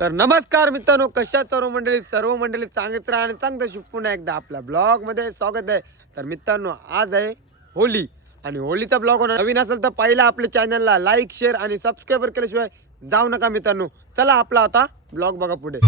तर नमस्कार मित्रांनो, कशा सर्व मंडळी चांगलीच राहा आणि चांगलं पुन्हा एकदा आपल्या ब्लॉग मध्ये स्वागत आहे. तर मित्रांनो, आज आहे होली आणि होलीचा ब्लॉग होणार. नवीन असेल तर पहिला आपल्या चॅनलला लाईक शेअर आणि सबस्क्राईब केल्याशिवाय जाऊ नका मित्रांनो. चला आपला आता ब्लॉग बघा पुढे.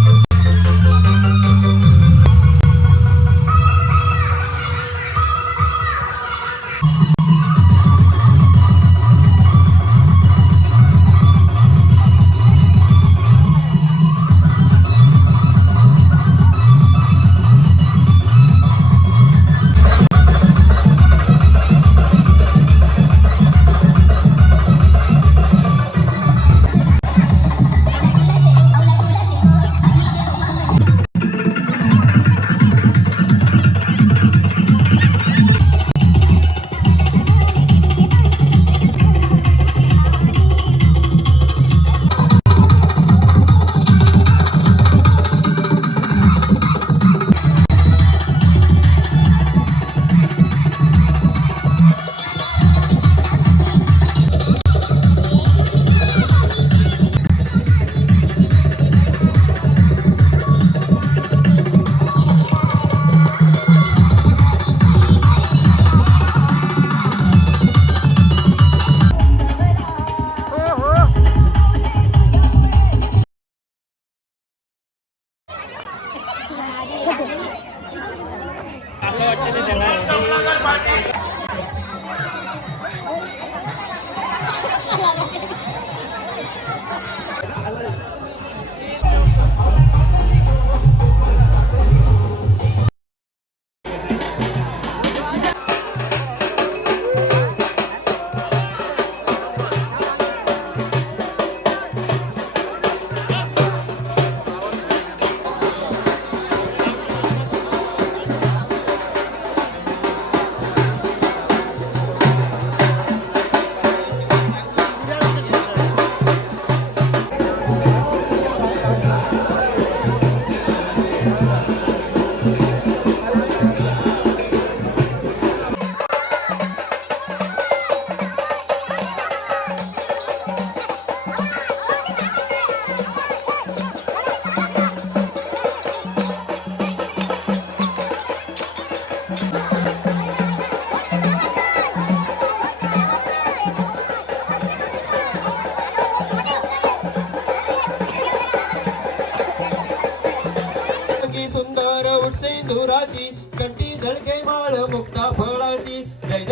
सुंदर उठसे धुराची कंठी झळके माळ मुक्ता फळाची. जय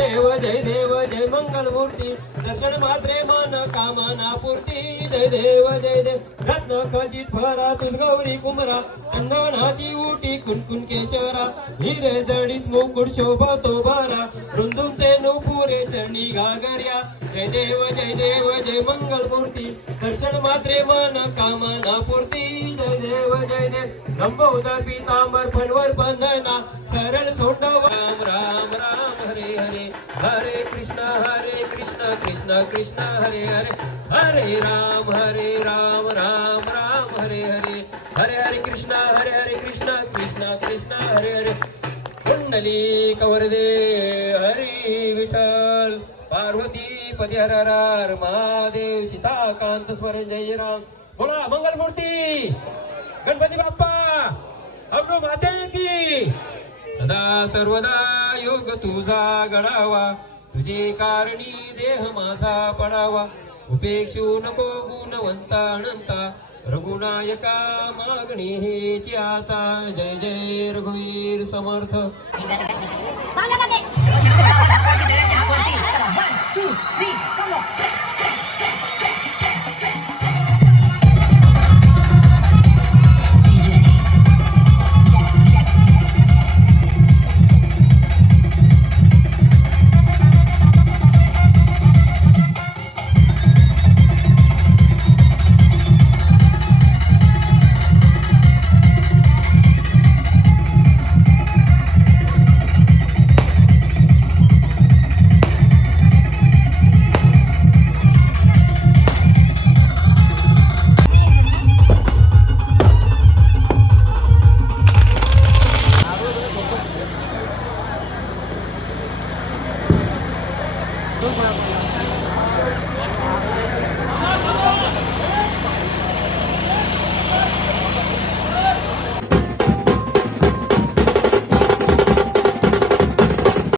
देव जय मंगल मूर्ती दर्शन मात्रे मन कामना पूर्ती. जय देव रत्न खचित फरा तुझ गौरी कुमरा चंदनाची उटी कुणकुण केशरा. हिरे जडीत मुकुट शोभतो भरा रुंदून ते नुपुरे चरणी घागर्या. जय देव जय मंगल मूर्ती दर्शन मात्रे मन कामना पूर्ती. जय देव लंबोदर पीतांबर फणवर बंधना सरळ सोंड. राम राम राम हरे हरे हरे कृष्ण कृष्ण कृष्ण हरे हरे हरे राम राम राम हरे हरे हरे हरे कृष्ण कृष्ण कृष्ण हरे हरे. कुंडली कवरदे हरी विठ्ठल पार्वती पती हर हर महादेव सीताकांत स्मरण जय राम. बोला मंगल मूर्ती गणपती बाप्पा अब्रू माते की. सदा सर्वदा योग तुझा घडावा तुझे कारणी देह माझा पडावा. उपेक्षू नको गुणवंता अनंता रघुनायका मागणी हेची आता. जय जय रघुवीर समर्थ.